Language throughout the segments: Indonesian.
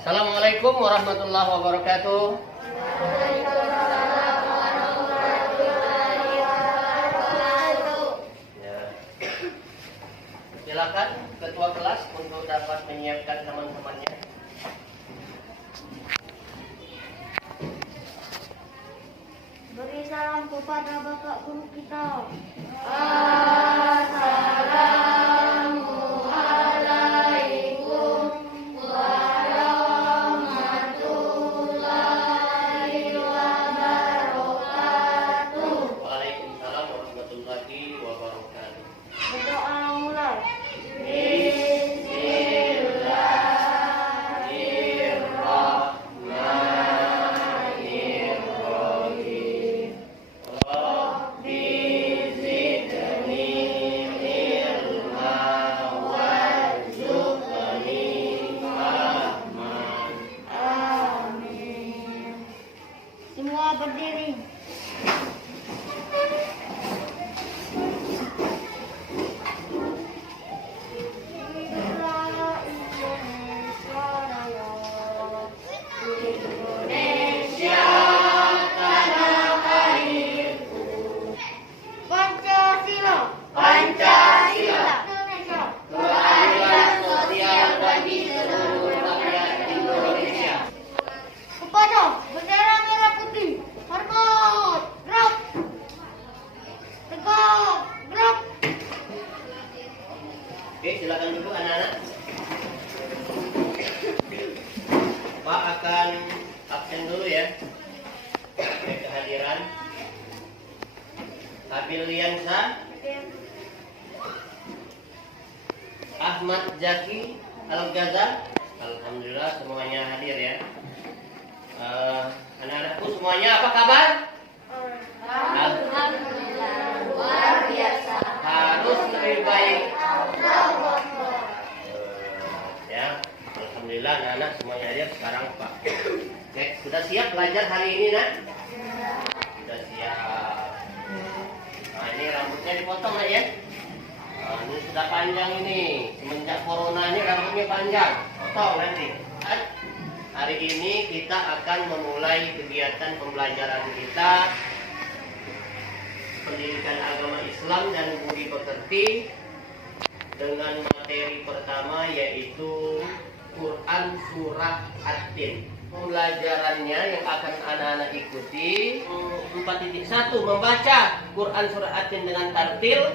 Assalamualaikum warahmatullahi wabarakatuh. Ya. Silakan ketua kelas untuk dapat menyiapkan teman-temannya. Beri salam kepada Bapak Guru kita. Assalamualaikum warahmatullahi wabarakatuh. Waalaikumsalam warahmatullahi wabarakatuh. Berdoa mulai. Bismillahirrahmanirrahim. Rabbi zidni ilma warzuqni fahman. Amin. Semua berdiri. Indonesia tanah airku. Pancasila. Pancasila. Indonesia. Keadilan sosial bagi seluruh rakyat Indonesia. Kepada bendera merah putih. Hormat. Gerak. Tegak. Gerak. Oke, silakan duduk anak-anak. Pak akan absen dulu ya. Oke, kehadiran Abiliansa Ahmad Zaki Al-Ghazal. Alhamdulillah semuanya hadir ya. Anak-anakku semuanya apa kabar? Alhamdulillah. Luar biasa. Harus lebih baik. Ya, alhamdulillah anak-anak semuanya hadir sekarang Pak. Oke, sudah siap belajar hari ini nak? Sudah siap. Nah ini rambutnya dipotong lah ya. Nah, ini sudah panjang ini. Semenjak corona ini rambutnya panjang. Potong nanti. Hari ini kita akan memulai kegiatan pembelajaran kita pendidikan agama Islam dan budi pekerti dengan materi pertama yaitu Quran Surah At-Tin. Pembelajarannya yang akan anak-anak ikuti 4.1 membaca Quran Surah At-Tin dengan tartil,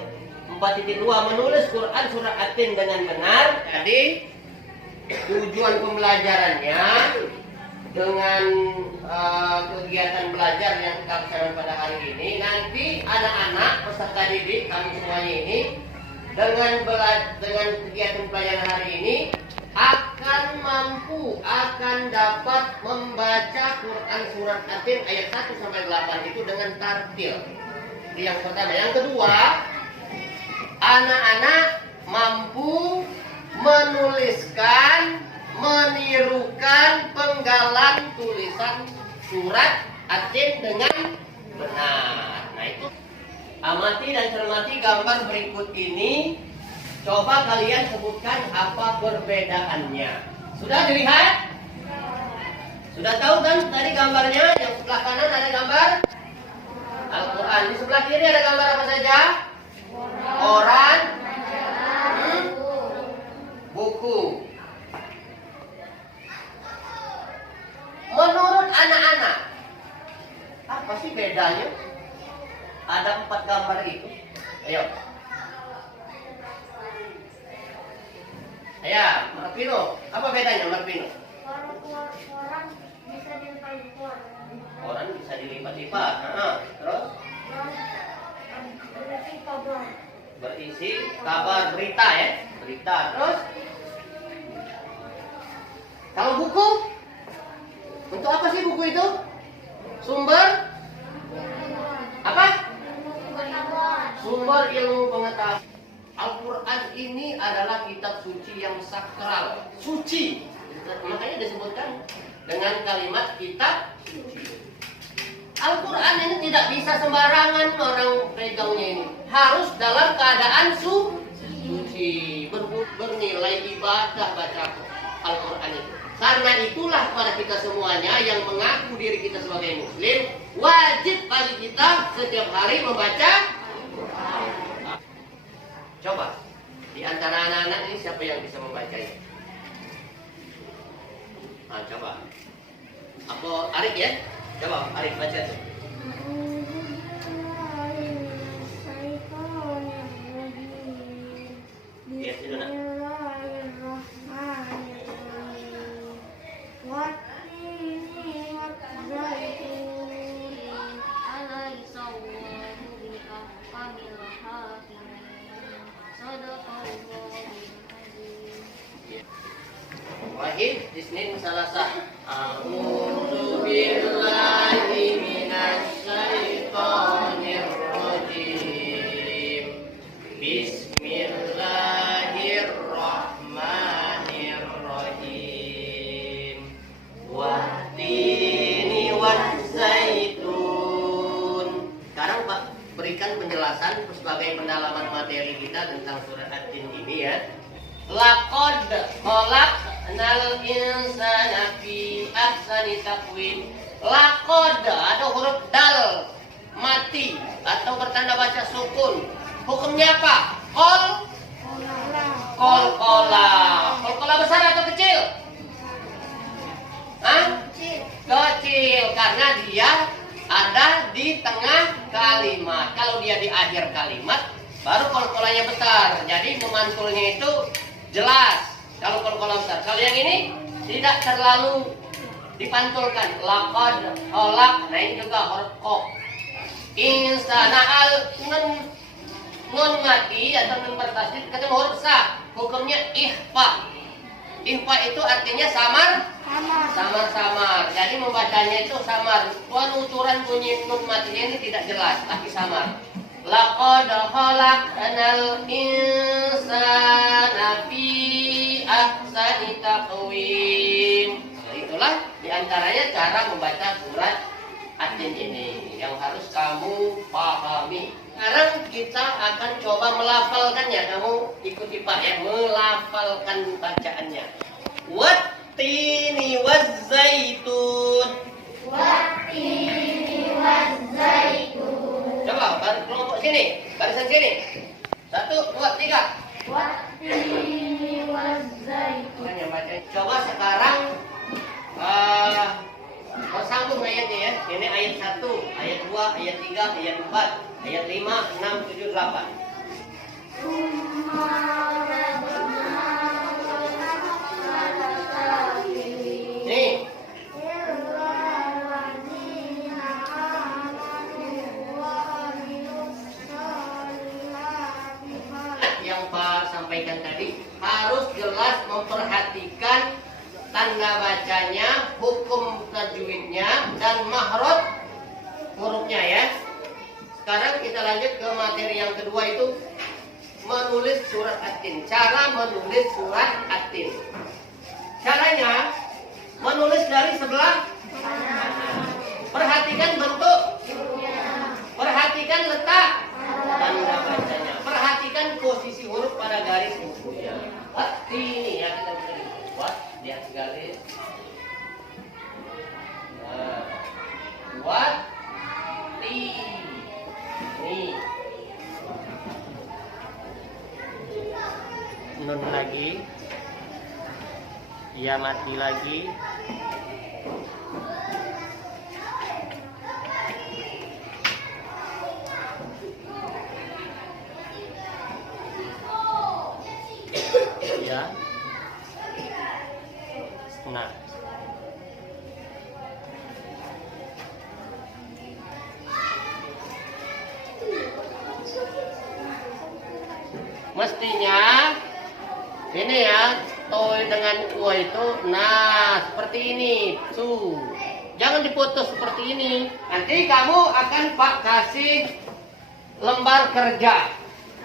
4.2 menulis Quran Surah At-Tin dengan benar. Jadi tujuan pembelajarannya dengan kegiatan belajar yang kita laksanakan pada hari ini, nanti anak-anak peserta didik kami semuanya ini dengan kegiatan pelajaran hari ini akan mampu, akan dapat membaca Quran Surat At-Tin ayat 1 sampai 8 itu dengan tartil. Itu yang pertama. Yang kedua, anak-anak mampu menuliskan, menirukan penggalan tulisan surat At-Tin dengan benar. Nah itu, amati dan cermati gambar berikut ini. Coba kalian sebutkan apa perbedaannya. Sudah dilihat? Sudah tahu kan tadi gambarnya? Yang sebelah kanan ada gambar Al-Quran. Di sebelah kiri ada gambar apa saja? Koran, buku. Menurut anak-anak, apa sih bedanya? Ada 4 gambar itu. Ayo. Ya, Marpino. Apa bedanya Marpino? Orang bisa dilipat-lipat. Orang bisa dilipat-lipat. Terus? Berarti kabar. Berisi kabar berita ya. Berita. Terus? Kalau buku? Untuk apa sih buku itu? Sumber? Apa? Sumber ilmu pengetahuan. Al-Quran ini adalah kitab suci yang sakral, suci. Makanya disebutkan dengan kalimat kitab suci. Al-Quran ini tidak bisa sembarangan orang pegangnya ini. Harus dalam keadaan suci, bernilai ibadah baca Al-Quran itu. Karena itulah para kita semuanya yang mengaku diri kita sebagai muslim, wajib bagi kita setiap hari membaca. Coba, di antara anak-anak ini siapa yang bisa membacanya? Nah, coba. Apa Arif ya? Coba Arif baca tuh. Ya, sudah nak. Wahid di sini salah satu. A'udzu billahi minasyaitonir rajim. Bismillahirrahmanirrahim. Wattini waszaitun. Sekarang Pak berikan penjelasan sebagai pendalaman materi kita tentang surat At-Tin ini ya. Laqad khalaqnal insana fi ahsani taqwim. Laqad ada huruf dal mati atau bertanda baca sukun. Hukumnya apa? Kolkola besar atau kecil? Hah? Kecil karena dia ada di tengah kalimat. Kalau dia di akhir kalimat baru kolkolanya besar. Jadi memantulnya itu jelas kalau kolkola besar. Kalau yang ini tidak terlalu dipantulkan. Laqad khalaq. Nah ini juga huruf qaf. Insana al nun mati atau nun bertasdid ketemu huruf sa. Hukumnya ikhfa. Ikhfa itu artinya samar. Jadi membacanya itu samar. Penuturan bunyi nun matinya ini tidak jelas, tapi samar. Laqad khalaqnal insana fi ahsani taqwim. Itulah diantaranya cara membaca surat At-Tin ini yang harus kamu pahami. Sekarang kita akan coba melafalkannya. Kamu ikuti Pak ya, melafalkan bacaannya. Wattini wazzaitun. Wattini wazzaitun. Coba kelompok sini, barisan sini. 1, 2, 3. Wattini wazzaitun. Makanya baca. Coba sekarang bersambung ayatnya ya. Ini ayat 1, ayat 2, ayat 3, ayat 4, ayat 5, 6, 7, 8. Nih. Yang Pak sampaikan tadi harus jelas memperhatikan tanda bacanya, hukum tajwidnya, dan mahraj hurufnya ya. Sekarang kita lanjut ke materi yang kedua, itu menulis surat At-Tin. Cara menulis surat At-Tin. Caranya menulis dari sebelah. Perhatikan bentuk. Perhatikan letak tanda bacanya. Perhatikan posisi huruf pada garis bukunya. At-Tin ya, kita bisa buat di atas garis. Nah, buat ini nun lagi, ya mati lagi, ya, nah. Mestinya ini ya, toy dengan u itu, nah seperti ini, tuh. Jangan diputus seperti ini. Nanti kamu akan Pak kasih lembar kerja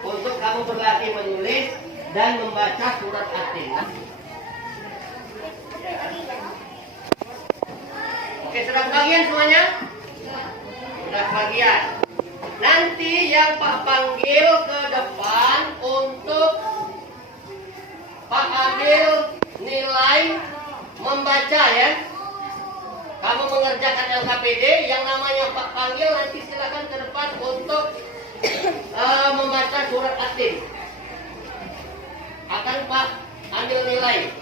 untuk kamu berlatih menulis dan membaca surat At-Tin. Oke, sudah kebagian semuanya? Sudah kebagian. Nanti yang Pak panggil ke depan untuk Pak ambil nilai membaca mengerjakan LKPD, yang namanya Pak panggil nanti silakan ke depan untuk membaca surat At-Tin. Akan Pak ambil nilai.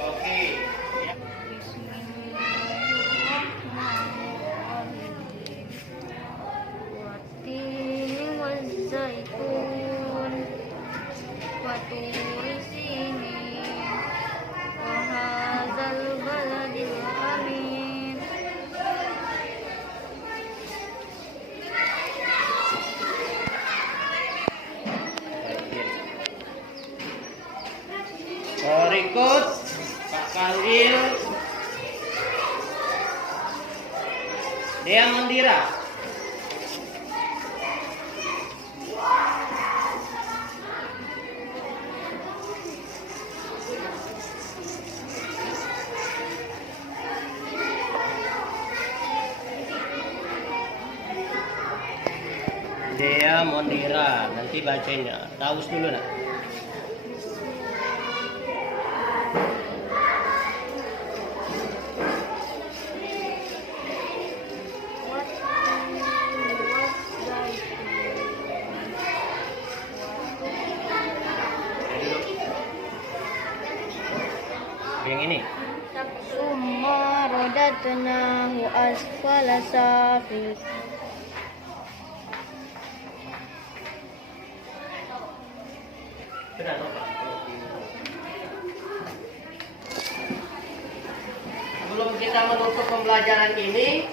Oke. Wattin wazzaitun waturi sinin wa hadzal baladil amin. Berikut Pak panggil Dea Mandira. Dea Mondira, nanti bacanya. Taus dulu nak. Yang ini. Summa radatnahu asfala safil. Benar, Pak. Sebelum kita menutup pembelajaran ini,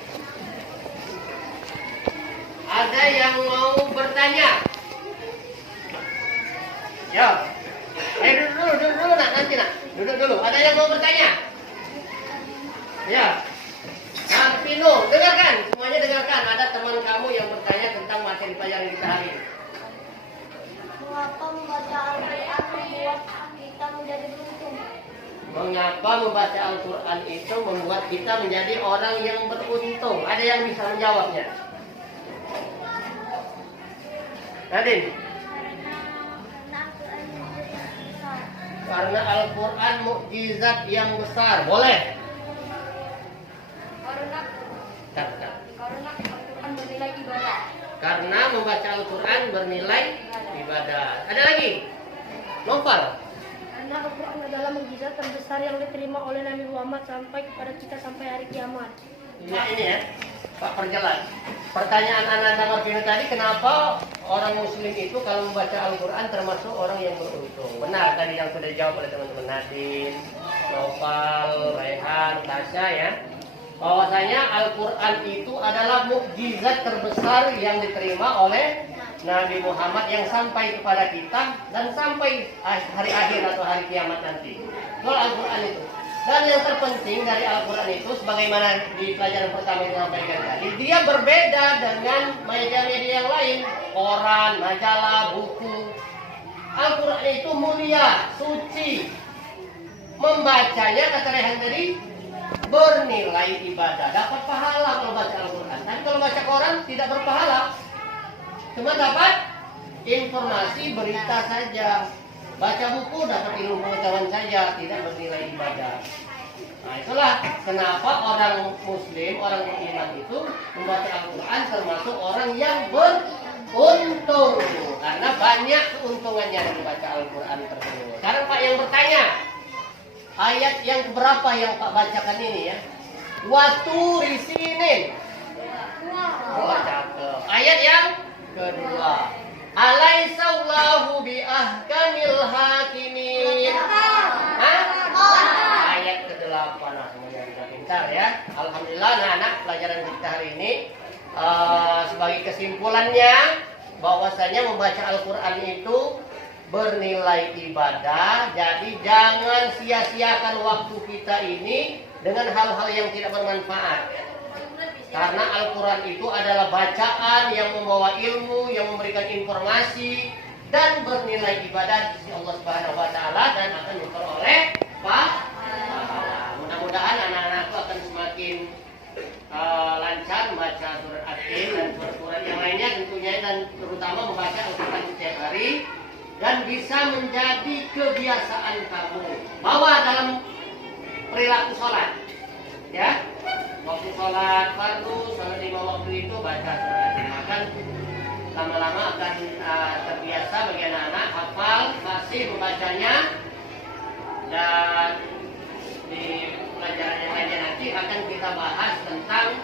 ada yang mau bertanya? Ya. Duduk dulu nak, nanti nak. Duduk dulu. Ada yang mau bertanya? Ya. Nah, Pino, dengarkan. Semuanya dengarkan. Ada teman kamu yang bertanya tentang materi pelajaran kita hari ini. Mengapa membaca Al-Quran membuat kita menjadi beruntung? Mengapa membaca Al-Quran itu membuat kita menjadi orang yang beruntung? Ada yang bisa menjawabnya? Nadine? Karena Al-Quran mukjizat yang besar. Boleh? Karena Al-Quran bernilai ibadah. Karena membaca Al-Quran bernilai ibadah. Ada lagi? Novel? Karena Al-Quran adalah mukjizat terbesar yang diterima oleh Nabi Muhammad sampai kepada kita sampai hari kiamat. Ini ya, Pak perjelas. Pertanyaan Ananda Martino tadi, kenapa orang Muslim itu kalau membaca Al-Quran termasuk orang yang beruntung? Benar tadi yang sudah dijawab oleh teman-teman Nadine, Noval, Rehan, Tasya ya. Bahwasanya Al-Quran itu adalah mukjizat terbesar yang diterima oleh Nabi Muhammad yang sampai kepada kita dan sampai hari akhir atau hari kiamat nanti. Kalau Al-Quran itu. Dan yang terpenting dari Al-Quran itu, sebagaimana di pelajaran pertama yang sampaikan tadi, dia berbeda dengan media-media yang lain, koran, majalah, buku. Al-Quran itu mulia, suci. Membacanya, kata Rehan tadi, bernilai ibadah, dapat pahala kalau baca Al-Quran. Tapi kalau baca koran tidak berpahala, cuma dapat informasi, berita saja. Baca buku dapat ilmu pengetahuan saja, tidak bernilai ibadah. Nah itulah kenapa orang Muslim, orang beriman itu membaca Al-Quran termasuk orang yang beruntung, karena banyak keuntungannya dari membaca Al-Quran tersebut. Sekarang Pak yang bertanya, ayat yang berapa yang Pak bacakan ini ya? Waturi sinin. Oh, cakep. Ayat yang kedua. Alaihissallahu bi ahkamil hakimin. Ayat ke-8. Nah, semuanya sudah pintar ya. Alhamdulillah anak-anak pelajaran kita hari ini sebagai kesimpulannya bahwasanya membaca Al-Quran itu bernilai ibadah. Jadi jangan sia-siakan waktu kita ini dengan hal-hal yang tidak bermanfaat. Karena Al-Quran itu adalah bacaan yang membawa ilmu, yang memberikan informasi dan bernilai ibadah di sisi Allah Subhanahu wa taala dan akan diperoleh pahala. Mudah-mudahan anak-anakku akan semakin lancar membaca surat At-Tin dan surat-surat yang lainnya tentunya, dan terutama membaca Al-Quran setiap hari dan bisa menjadi kebiasaan kamu. Bahwa dalam perilaku sholat. Ya, waktu sholat fardu, sholat 5 waktu itu baca surah Yasin. Akan lama-lama akan terbiasa bagi anak-anak hafal, masih membacanya. Dan di pelajaran yang lainnya nanti akan kita bahas tentang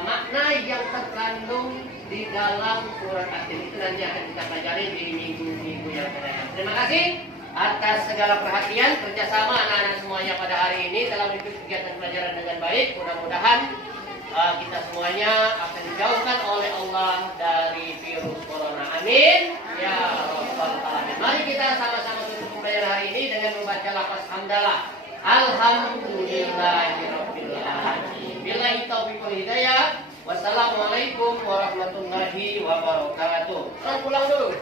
makna yang terkandung di dalam surat Yasin. Itu nanti akan kita pelajari di minggu-minggu yang akan datang. Terima kasih atas segala perhatian kerjasama anak-anak semuanya pada hari ini dalam mengikuti kegiatan pelajaran dengan baik. Mudah-mudahan kita semuanya akan dijauhkan oleh Allah dari virus corona. Amin. Ya Rabbal Alamin. Mari kita sama-sama tutup pembelajaran hari ini dengan membaca lafaz hamdalah. Alhamdulillahirabbil alamin. Billahi taufiq wal hidayah. Wassalamualaikum warahmatullahi wabarakatuh. Pulang dulu.